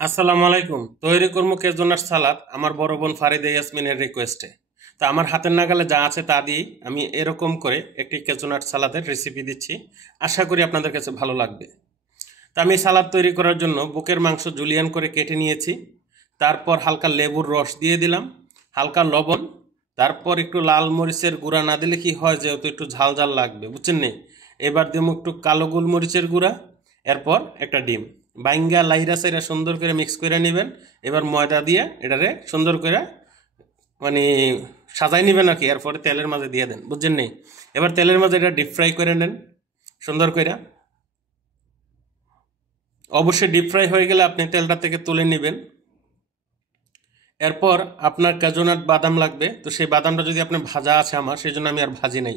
আসসালামু আলাইকুম। তৈরি করবো কেজোনার সালাদ আমার বড় বোন ফারিদা ইয়াসমিনের রিকোয়েস্টে। তো আমার হাতের নাগালে যা আছে তা দিয়েই আমি এরকম করে একটি কেজোনাট সালাদের রেসিপি দিচ্ছি। আশা করি আপনাদের কাছে ভালো লাগবে। তো আমি সালাদ তৈরি করার জন্য বুকের মাংস জুলিয়ান করে কেটে নিয়েছি। তারপর হালকা লেবুর রস দিয়ে দিলাম, হালকা লবণ, তারপর একটু লাল মরিচের গুঁড়া না দিলে কি হয়, যেহেতু একটু ঝাল ঝাল লাগবে, বুঝছেন নি। এবার দিব একটু কালো গোলমরিচের গুঁড়া, এরপর একটা ডিম বাইঙ্গা লাইরা সাইরা সুন্দর করে মিক্স করে নেবেন। এবার ময়দা দিয়ে এটারে সুন্দর করে মানে সাজাই নেবেন আর কি। এরপরে তেলের মাঝে দিয়ে দেন, বুঝছেন নি। এবার তেলের মাঝে এটা ডিপ ফ্রাই করে নেন সুন্দর করে। অবশ্যই ডিপ ফ্রাই হয়ে গেলে আপনি তেলটা থেকে তুলে নেবেন। এরপর আপনার কাজুনাট বাদাম লাগবে, তো সেই বাদামটা যদি আপনার ভাজা আছে আমার, সেই জন্য আমি আর ভাজি নাই।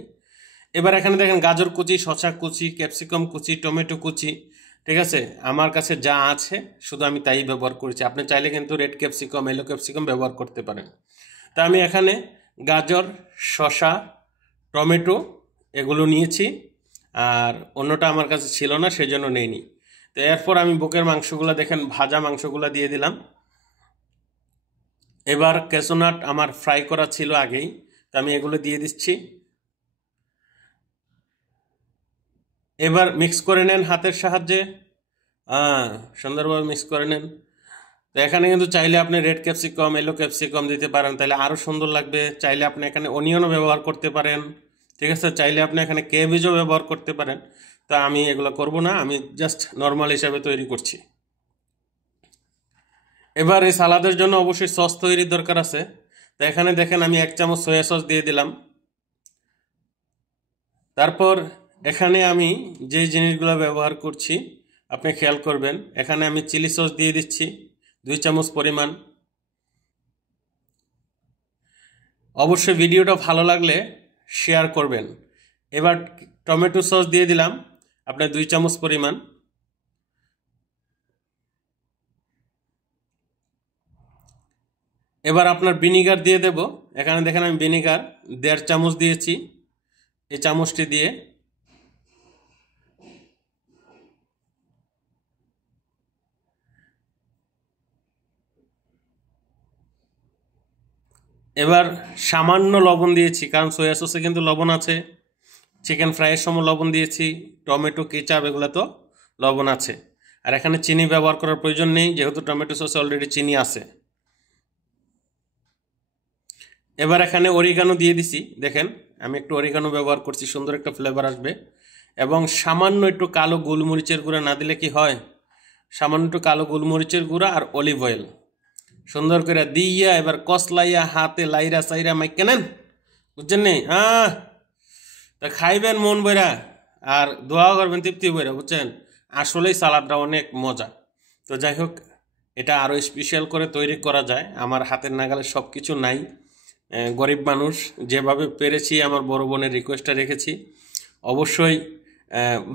এবার এখানে দেখেন গাজর কুচি, শসা কুচি, ক্যাপসিকাম কুচি, টমেটো কুচি, ঠিক আছে। আমার কাছে যা আছে শুধু আমি তাই ব্যবহার করেছি। আপনি চাইলে কিন্তু রেড ক্যাপসিকাম, ইয়েলো ক্যাপসিকাম ব্যবহার করতে পারেন। তা আমি এখানে গাজর, শসা, টমেটো এগুলো নিয়েছি, আর অন্যটা আমার কাছে ছিল না, সেই জন্য নেইনি। তো এরপর আমি বুকের মাংসগুলো দেখেন ভাজা মাংসগুলো দিয়ে দিলাম। এবার ক্যাশোনাট আমার ফ্রাই করা ছিল আগেই, তো আমি এগুলো দিয়ে দিচ্ছি। এবার মিক্স করে নেন হাতের সাহায্যে, সুন্দরভাবে মিক্স করে নেন। তো এখানে কিন্তু চাইলে আপনি রেড ক্যাপসিকাম, ইয়েলো ক্যাপসিকাম দিতে পারেন, তাহলে আরও সুন্দর লাগবে। চাইলে আপনি এখানে অনিয়নও ব্যবহার করতে পারেন, ঠিক আছে। চাইলে আপনি এখানে ক্যাবেজও ব্যবহার করতে পারেন। তো আমি এগুলো করব না, আমি জাস্ট নর্মাল হিসাবে তৈরি করছি। এবার এই সালাদের জন্য অবশ্যই সস তৈরির দরকার আছে। তো এখানে দেখেন আমি 1 চামচ সয়া সস দিয়ে দিলাম। তারপর এখানে আমি যে জিনিসগুলো ব্যবহার করছি আপনি খেয়াল করবেন। এখানে আমি চিলি সস দিয়ে দিচ্ছি 2 চামচ পরিমাণ। অবশ্যই ভিডিওটা ভালো লাগলে শেয়ার করবেন। এবার টমেটো সস দিয়ে দিলাম আপনার 2 চামচ পরিমাণ। এবার আপনার ভিনিগার দিয়ে দেব। এখানে দেখেন আমি ভিনিগার 1.5 চামচ দিয়েছি। এই চামচটি দিয়ে এবার সামান্য লবণ দিয়েছি, কারণ সয়া সসে কিন্তু লবণ আছে। চিকেন ফ্রাইয়ের সময় লবণ দিয়েছি, টমেটো কেচাপ এগুলো তো লবণ আছে। আর এখানে চিনি ব্যবহার করার প্রয়োজন নেই, যেহেতু টমেটো সসে অলরেডি চিনি আছে। এবার এখানে অরিগানো দিয়ে দিছি, দেখেন আমি একটু অরিগানো ব্যবহার করছি, সুন্দর একটা ফ্লেভার আসবে। এবং সামান্য একটু কালো গোলমরিচের গুঁড়া না দিলে কি হয়, সামান্য একটু কালো গোলমরিচের গুঁড়া আর অলিভ অয়েল সুন্দর করে দিয়া এবার কসলাইয়া হাতে লাইরা সাইরা মাইকে নেন, বুঝছেন নি। তা খাইবেন মন বইরা, আর দোয়া করবেন তৃপ্তি বইরা, বুঝছেন। আসলেই সালাদটা অনেক মজা। তো যাই হোক, এটা আরও স্পেশাল করে তৈরি করা যায়, আমার হাতের নাগালে সব কিছু নাই। গরিব মানুষ, যেভাবে পেরেছি আমার বড় বোনের রিকোয়েস্টটা রেখেছি। অবশ্যই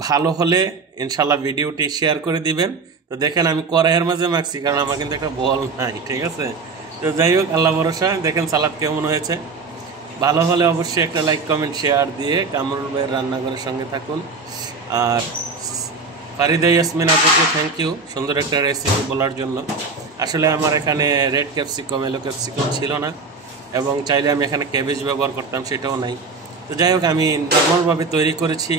ভালো হলে ইনশাল্লাহ ভিডিওটি শেয়ার করে দিবেন। তো দেখেন আমি কড়াইয়ের মাঝে মাখছি, কারণ আমার কিন্তু একটা বল নাই, ঠিক আছে। তো যাই হোক, আল্লাহ ভরসা। দেখেন সালাদ কেমন হয়েছে। ভালো হলে অবশ্যই একটা লাইক, কমেন্ট, শেয়ার দিয়ে কামরুল ভাইয়ের রান্নাঘরের সঙ্গে থাকুন। আর ফারিদা ইয়াসমিন আপুকে থ্যাংক ইউ সুন্দর একটা রেসিপি বলার জন্য। আসলে আমার এখানে রেড ক্যাপসিকাম, ইয়েলো ক্যাপসিকাম ছিল না, এবং চাইলে আমি এখানে ক্যাবেজ ব্যবহার করতাম, সেটাও নাই। তো যাই হোক, আমি নর্মালভাবে তৈরি করেছি,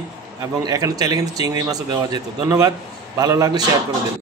এবং এখানে চাইলে কিন্তু চিংড়ি মাছও দেওয়া যেত। ধন্যবাদ, ভালো লাগলে শেয়ার করে দিন।